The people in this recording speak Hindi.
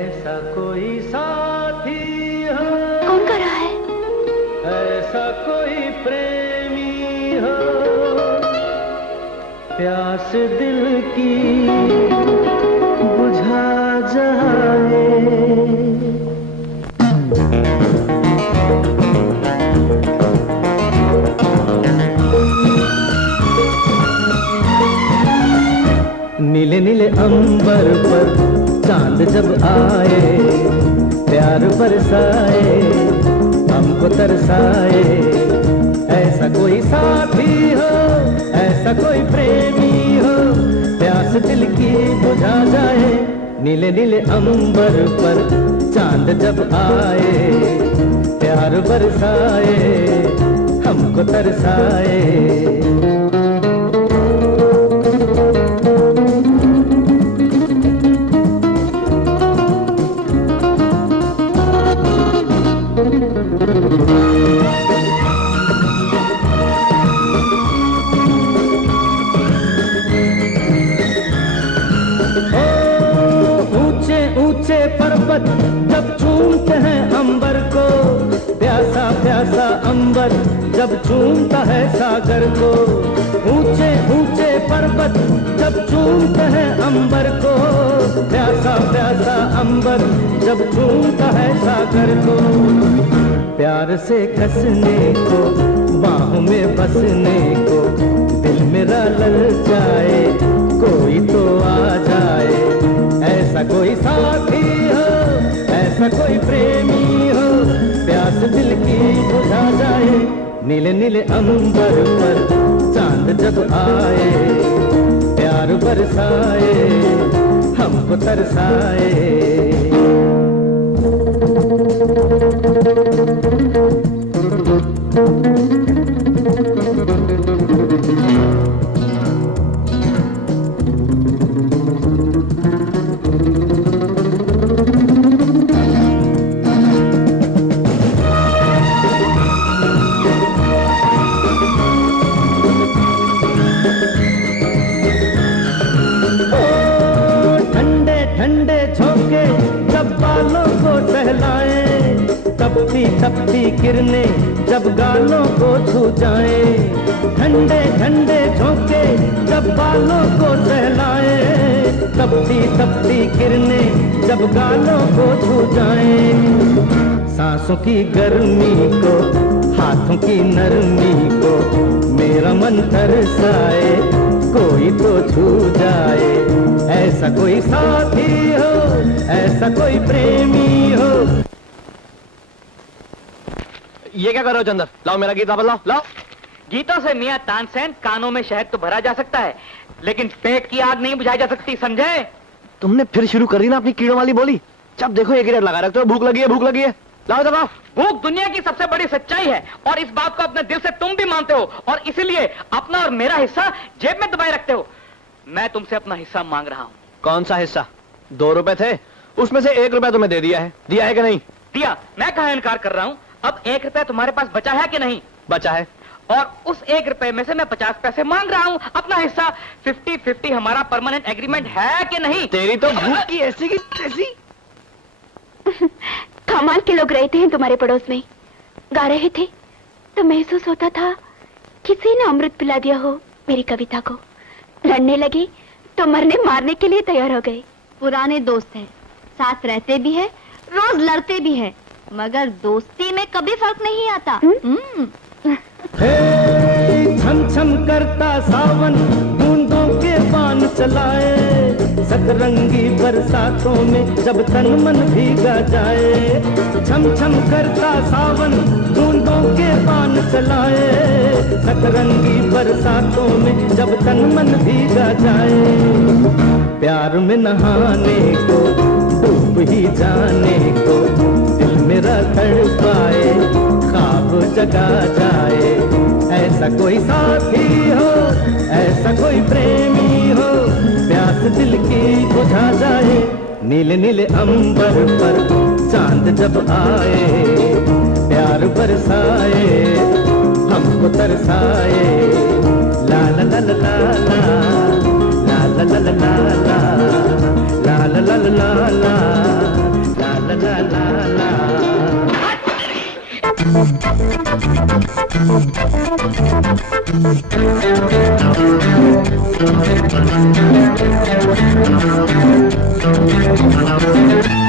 ऐसा कोई साथी हो, कौन कर रहा है? ऐसा कोई प्रेमी हो, प्यास दिल की बुझा जाए। नीले नीले अंबर पर चांद जब आए, प्यार बरसाए, हमको तरसाए। ऐसा कोई साथी हो, ऐसा कोई प्रेमी हो, प्यास दिल की बुझा जाए। नीले नीले अंबर पर चांद जब आए, प्यार बरसाए, हमको तरसाए। ऊंचे ऊंचे पर्वत जब चूमते हैं अंबर को, प्यासा प्यासा अंबर जब चूमता है सागर को। ऊंचे ऊंचे पर्वत जब चूमते हैं अंबर को, प्यासा प्यासा अंबर जब चूमता है सागर को। प्यार से कसने को, बाहों में बसने को, दिल मेरा ललचाए, कोई तो आ जाए। ऐसा कोई साथी हो, ऐसा कोई प्रेमी हो, प्यास दिल की बुझा जाए। नीले नीले अंबर पर चांद जब आए, प्यार बरसाए, हमको तरसाए। ठंडे ठंडे झोंके जब बालों को सहलाए, तपती तपती किरणें जब गालों को छू जाए। ठंडे ठंडे झोंके जब बालों को सहलाए, तपती तपती किरणें जब गालों को छू जाए। सांसों की गर्मी को, हाथों की नरमी को, मेरा मन तरसाए, कोई तो छू जाए। ऐसा कोई साथी हो, ऐसा कोई प्रेमी हो। ये क्या कर रहे हो चंदर? लाओ मेरा गीत वापस लाओ, लाओ। गीतों से मियां तानसेन कानों में शहद तो भरा जा सकता है, लेकिन पेट की आग नहीं बुझाई जा सकती, समझे? तुमने फिर शुरू कर दी ना अपनी कीड़ों वाली बोली। जब देखो एक ही रेट लगा रखते हो, भूख लगी है, भूख लगी है। लाओ दबाओ। भूख दुनिया की सबसे बड़ी सच्चाई है, और इस बात को अपने दिल से तुम भी मानते हो, और इसीलिए अपना और मेरा हिस्सा जेब में दबाए रखते हो। मैं तुमसे अपना हिस्सा मांग रहा हूँ। कौन सा हिस्सा? 2 रुपए थे, उसमें से 1 रुपया तुम्हें दे दिया है। दिया है कि नहीं? दिया। मैं कहाँ इनकार कर रहा हूँ। अब 1 रुपया तुम्हारे पास बचा है कि नहीं? बचा है। और उस 1 रुपए में से मैं 50 पैसे मांग रहा हूँ अपना हिस्सा। 50-50 हमारा परमानेंट एग्रीमेंट है कि नहीं? तेरी तो भूख की ऐसी की तैसी। कमाल के लोग रहते हैं तुम्हारे पड़ोस में। गा रहे थे तो महसूस होता था किसी ने अमृत पिला दिया हो मेरी कविता को। लड़ने लगे तो मरने मारने के लिए तैयार हो गए। पुराने दोस्त हैं, साथ रहते भी हैं, रोज लड़ते भी हैं, मगर दोस्ती में कभी फर्क नहीं आता। छम छम करता सावन बूंदों के बाण चलाए, सतरंगी बरसातों में जब तन मन भीगा जाए। छम छम करता सावन बूंदों के बाण चलाए, सतरंगी बरसातों में जब तन मन भीगा जाए। प्यार में नहाने को, डूब ही जाने को, दिल मेरा तड़पाए, ख्वाब जगा जाए। ऐसा कोई साथी हो, ऐसा कोई प्रेमी हो, प्यास दिल की बुझा जाए। नीले नीले अंबर पर चांद जब आए, प्यार बरसाए, हमको तरसाए। ला ला ला ला ला ला ला ला ला ला ला ला ला ला ला ला ला ला ला ला ला। Thank you.